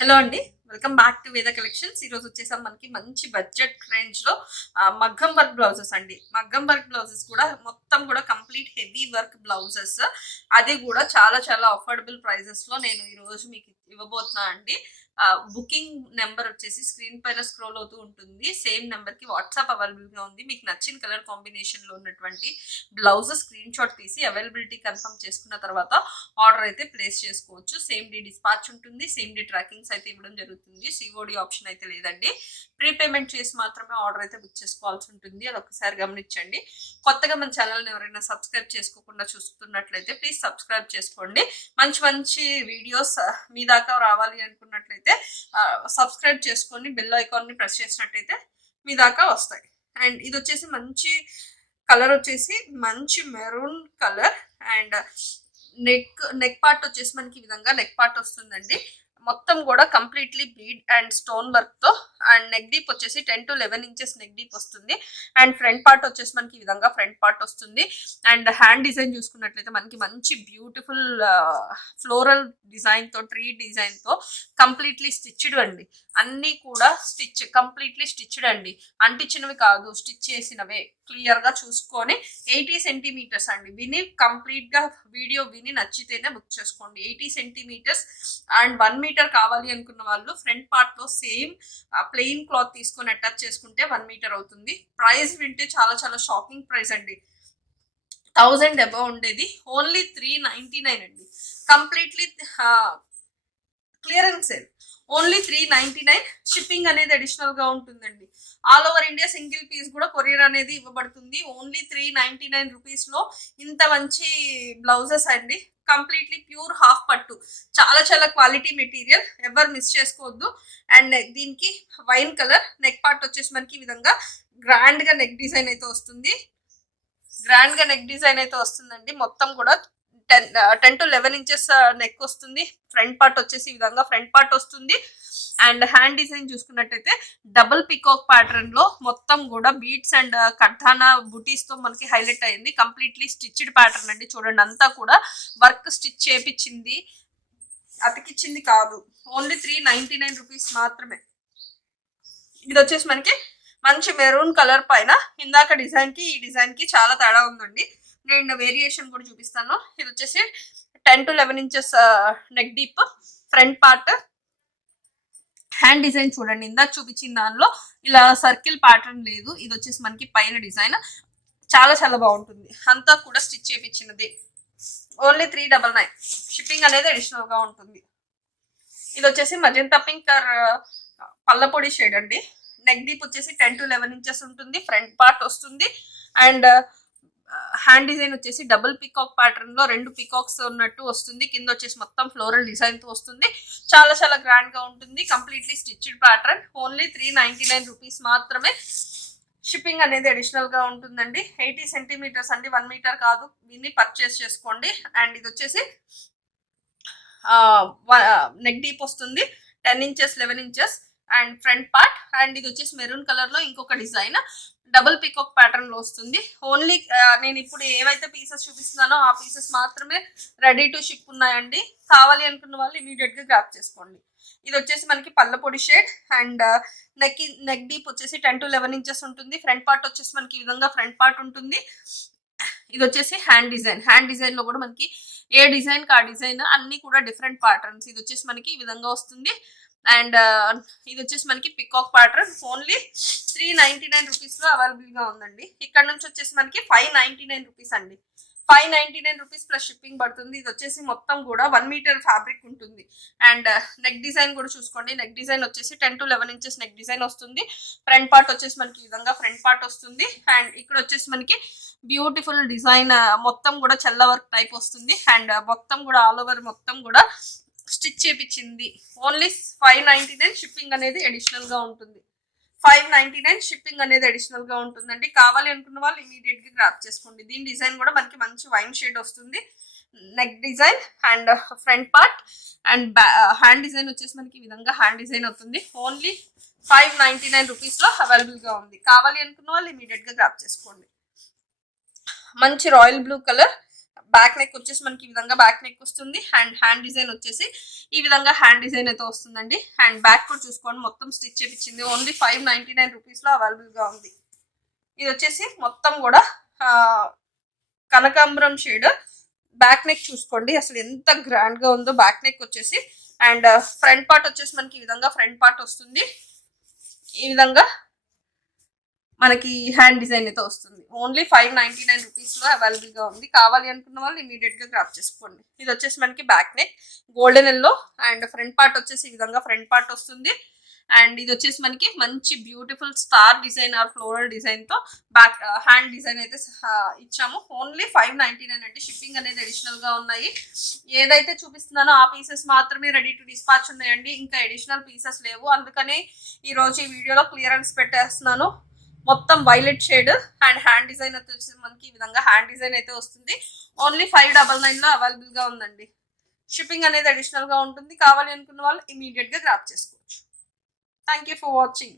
Hello అండి. Welcome back to వేద collections. ఈరోజు వచ్చేసాం మనకి మంచి బడ్జెట్ రేంజ్‌లో మగ్గం వర్క్ బ్లౌజెస్ అండి. మగ్గం వర్క్ బ్లౌజెస్ కూడా మొత్తం కూడా కంప్లీట్ హెవీ వర్క్ బ్లౌజెస్. అది కూడా చాలా చాలా అఫోర్డబుల్ ప్రైజెస్‌లో నేను ఈరోజు మీకు ఇవ్వబోతున్నా అండి. బుకింగ్ నెంబర్ వచ్చేసి స్క్రీన్ పైన స్క్రోల్ అవుతూ ఉంటుంది. సేమ్ నెంబర్‌కి వాట్సాప్ అవైలబుల్‌గా ఉంది. మీకు నచ్చిన కలర్ కాంబినేషన్‌లో ఉన్నటువంటి బ్లౌజెస్ స్క్రీన్ షాట్ తీసి అవైలబిలిటీ కన్ఫర్మ్ చేసుకున్న తర్వాత ఆర్డర్ అయితే ప్లేస్ చేసుకోవచ్చు. సేమ్ డే డిస్పాచ్ ఉంటుంది. సేమ్ డే ట్రాకింగ్స్ అయితే ఇవ్వడం జరుగుతుంది. సిఓడి ఆప్షన్ అయితే లేదండి. ప్రీపేమెంట్ చేసి మాత్రమే ఆర్డర్ అయితే బుక్ చేసుకోవాల్సి ఉంటుంది. అది ఒకసారి గమనించండి. కొత్తగా మన ఛానల్ని ఎవరైనా సబ్స్క్రైబ్ చేసుకోకుండా చూస్తున్నట్లయితే ప్లీజ్ సబ్స్క్రైబ్ చేసుకోండి. మంచి మంచి వీడియోస్ మీ దాకా రావాలి అనుకున్నట్లయితే సబ్స్క్రైబ్ చేసుకొని బెల్ ఐకాన్ని ప్రెస్ చేసినట్టయితే మీ దాకా వస్తాయి. అండ్ ఇది వచ్చేసి మంచి కలర్ వచ్చేసి మంచి maroon colour. And neck part వచ్చేసి మనకి ఈ విధంగా నెక్ పార్ట్ వస్తుందండి. మొత్తం కూడా completely bead and stone work తో. అండ్ నెక్ డీప్ వచ్చేసి 10 to 11 ఇంచెస్ నెక్ డీప్ వస్తుంది. అండ్ ఫ్రంట్ పార్ట్ వచ్చేసి మనకి ఈ విధంగా ఫ్రంట్ పార్ట్ వస్తుంది. అండ్ హ్యాండ్ డిజైన్ చూసుకున్నట్లయితే మనకి మంచి బ్యూటిఫుల్ ఫ్లోరల్ డిజైన్ తో, ట్రీ డిజైన్ తో కంప్లీట్లీ స్టిచ్డ్ అండి. అన్ని కూడా కంప్లీట్లీ స్టిచ్డ్ అండి. అంటించినవి కాదు, స్టిచ్ చేసినవే. క్లియర్ గా చూసుకొని 80 సెంటీమీటర్స్ అండి. విని కంప్లీట్ గా వీడియో విని నచ్చితేనే బుక్ చేసుకోండి. 80 సెంటీమీటర్స్ అండ్ 1 మీటర్ కావాలి అనుకున్న వాళ్ళు ఫ్రంట్ పార్ట్ లో సేమ్ ప్లెయిన్ క్లాత్ తీసుకొని అటాచ్ చేసుకుంటే 1 మీటర్ అవుతుంది. ప్రైస్ వింటే చాలా చాలా షాకింగ్ ప్రైస్ అండి. 1000 అబౌవ్ ఉండేది ఓన్లీ 399 అండి. Completely clearance sale. Only 399. Shipping అనేది అడిషనల్ గా ఉంటుందండి. All over India single piece కూడా కొరియర్ అనేది ఇవ్వబడుతుంది. ఓన్లీ 399 రూపీస్ లో ఇంత మంచి బ్లౌజెస్ అండి. కంప్లీట్లీ ప్యూర్ హాఫ్ పట్టు. చాలా చాలా క్వాలిటీ మెటీరియల్, ఎవరు మిస్ చేసుకోవద్దు. అండ్ దీనికి వైన్ కలర్ నెక్ పార్ట్ వచ్చేసి మనకి ఈ విధంగా గ్రాండ్ గా నెక్ డిజైన్ అయితే వస్తుంది. వస్తుందండి. మొత్తం కూడా 10 to 11 ఇంచెస్ నెక్ వస్తుంది. ఫ్రంట్ పార్ట్ వచ్చేసి ఈ విధంగా ఫ్రంట్ పార్ట్ వస్తుంది. అండ్ హ్యాండ్ డిజైన్ చూసుకున్నట్టయితే డబుల్ పికాక్ ప్యాటర్న్ లో మొత్తం కూడా బీట్స్ అండ్ కఠానా బుటీస్ తో మనకి హైలైట్ అయింది. కంప్లీట్లీ స్టిచ్డ్ ప్యాటర్న్ అండి. చూడండి, అంతా కూడా వర్క్ స్టిచ్ చేపించింది, అతికిచ్చింది కాదు. ఓన్లీ 399 రూపీస్ మాత్రమే. ఇది వచ్చేసి మనకి మంచి మెరూన్ కలర్ పైన ఇందాక డిజైన్ కి ఈ డిజైన్ కి చాలా తేడా ఉందండి. నేను వేరియేషన్ కూడా చూపిస్తాను. ఇది వచ్చేసి 10 to 11 inches neck deep front part. Hand design చూడండి, ఇందాక చూపించిన దానిలో ఇలా సర్కిల్ ప్యాటర్న్ లేదు. ఇది వచ్చేసి మనకి పైన డిజైన్ చాలా చాలా బాగుంటుంది. అంతా కూడా స్టిచ్ చేయించినది. ఓన్లీ 399. షిప్పింగ్ అనేది అడిషనల్ గా ఉంటుంది. ఇది వచ్చేసి మజంతా పింక్ పల్లపొడి షేడ్ అండి. నెక్ డీప్ వచ్చేసి 10 to 11 ఇంచెస్ ఉంటుంది. ఫ్రంట్ పార్ట్ వస్తుంది. అండ్ హ్యాండ్ డిజైన్ వచ్చేసి డబుల్ పికాక్ ప్యాటర్న్ లో 2 పికాక్స్ ఉన్నట్టు వస్తుంది. కింద వచ్చేసి మొత్తం ఫ్లోరల్ డిజైన్ తో వస్తుంది. చాలా చాలా గ్రాండ్ గా ఉంటుంది. Completely stitched pattern. Only 399 rupees మాత్రమే. షిప్పింగ్ అనేది అడిషనల్ గా ఉంటుందండి. 80 సెంటీమీటర్స్ అండి, 1 మీటర్ కాదు. దీన్ని పర్చేస్ చేసుకోండి. అండ్ ఇది వచ్చేసి నెక్ డీప్ వస్తుంది 10 inches 11 inches and front part. And ఇది వచ్చేసి మెరూన్ కలర్ లో ఇంకొక డిజైన్ డబుల్ పికాక్ ప్యాటర్న్ లో వస్తుంది. ఓన్లీ నేను ఇప్పుడు ఏవైతే పీసెస్ చూపిస్తున్నానో ఆ పీసెస్ మాత్రమే రెడీ టు షిప్ ఉన్నాయండి. కావాలి అనుకున్న వాళ్ళు ఇమీడియట్ గా గ్రాప్ చేసుకోండి. ఇది వచ్చేసి మనకి పల్లపొడి షేడ్. అండ్ నెక్ డీప్ వచ్చేసి 10 to 11 ఇంచెస్ ఉంటుంది. ఫ్రంట్ పార్ట్ వచ్చేసి మనకి ఈ విధంగా ఫ్రంట్ పార్ట్ ఉంటుంది. ఇది వచ్చేసి హ్యాండ్ డిజైన్. హ్యాండ్ డిజైన్ లో కూడా మనకి ఏ డిజైన్ కా డిజైన్ అన్ని కూడా డిఫరెంట్ ప్యాటర్న్స్. ఇది వచ్చేసి మనకి ఈ విధంగా వస్తుంది. అండ్ ఇది వచ్చేసి మనకి పికాక్ ప్యాటర్న్. ఓన్లీ 399 రూపీస్ లో అవైలబుల్ గా ఉందండి. ఇక్కడ నుంచి వచ్చేసి మనకి 599 రూపీస్ అండి. 599 రూపీస్ ప్లస్ షిప్పింగ్ పడుతుంది. ఇది వచ్చేసి మొత్తం కూడా 1 మీటర్ ఫ్యాబ్రిక్ ఉంటుంది. అండ్ నెక్ డిజైన్ కూడా చూసుకోండి. నెక్ డిజైన్ వచ్చేసి 10 to 11 ఇంచెస్ నెక్ డిజైన్ వస్తుంది. ఫ్రంట్ పార్ట్ వచ్చేసి మనకి ఈ విధంగా ఫ్రంట్ పార్ట్ వస్తుంది. అండ్ ఇక్కడ వచ్చేసి మనకి బ్యూటిఫుల్ డిజైన్ మొత్తం కూడా చెల్ల వర్క్ టైప్ వస్తుంది. అండ్ మొత్తం కూడా ఆల్ ఓవర్ మొత్తం కూడా స్టిచ్ చేపించింది. ఓన్లీ 599. షిప్పింగ్ అనేది అడిషనల్ గా ఉంటుంది. 599 షిప్పింగ్ అనేది అడిషనల్ గా ఉంటుందండి. కావాలి అనుకున్న వాళ్ళు ఇమీడియట్ గా గ్రాప్ చేసుకోండి. దీని డిజైన్ కూడా మనకి మంచి వైన్ షేడ్ వస్తుంది. Neck design and front part and hand design వచ్చేసి మనకి ఈ విధంగా హ్యాండ్ డిజైన్ అవుతుంది. ఓన్లీ 599 రూపీస్ లో అవైలబుల్ గా ఉంది. కావాలి అనుకున్న వాళ్ళు ఇమీడియట్ గా గ్రాప్ చేసుకోండి. మంచి royal blue colour back neck వచ్చేసి మనకి ఈ విధంగా బ్యాక్ నెక్ వస్తుంది. అండ్ హ్యాండ్ డిజైన్ వచ్చేసి ఈ విధంగా హ్యాండ్ డిజైన్ అయితే వస్తుందండి. అండ్ బ్యాక్ కూడా చూసుకోండి మొత్తం స్టిచ్ చేపించింది. ఓన్లీ 599 రూపీస్లో అవైలబుల్గా ఉంది. ఇది వచ్చేసి మొత్తం కూడా కనకాంబరం షేడ్. బ్యాక్ నెక్ చూసుకోండి అసలు ఎంత గ్రాండ్ గా ఉందో. బ్యాక్ నెక్ వచ్చేసి అండ్ ఫ్రంట్ పార్ట్ వచ్చేసి మనకి ఈ విధంగా ఫ్రంట్ పార్ట్ వస్తుంది. ఈ విధంగా మనకి హ్యాండ్ డిజైన్ అయితే వస్తుంది. ఓన్లీ 599 రూపీస్లో అవైలబుల్గా ఉంది. కావాలి అనుకున్న వాళ్ళు ఇమీడియట్గా గ్రాప్ చేసుకోండి. ఇది వచ్చేసి మనకి back neck golden yellow and front part వచ్చేసి ఈ విధంగా ఫ్రంట్ పార్ట్ వస్తుంది. అండ్ ఇది వచ్చేసి మనకి మంచి beautiful star design or floral డిజైన్తో బ్యాక్ హ్యాండ్ డిజైన్ అయితే ఇచ్చాము. ఓన్లీ 599 అంటే షిప్పింగ్ అనేది అడిషనల్గా ఉన్నాయి. ఏదైతే చూపిస్తున్నానో ఆ పీసెస్ మాత్రమే రెడీ టు డిస్పాచ్ ఉన్నాయండి. ఇంకా అడిషనల్ పీసెస్ లేవు. అందుకనే ఈరోజు ఈ వీడియోలో క్లియరెన్స్ పెట్టేస్తున్నాను. మొత్తం violet shade and hand design అయితే వచ్చేసి మనకి ఈ విధంగా హ్యాండ్ డిజైన్ అయితే వస్తుంది. ఓన్లీ 599లో అవైలబుల్గా ఉందండి. షిప్పింగ్ అనేది అడిషనల్గా ఉంటుంది. కావాలి అనుకున్న వాళ్ళు ఇమీడియట్గా గ్రాప్ చేసుకోవచ్చు. Thank you for watching.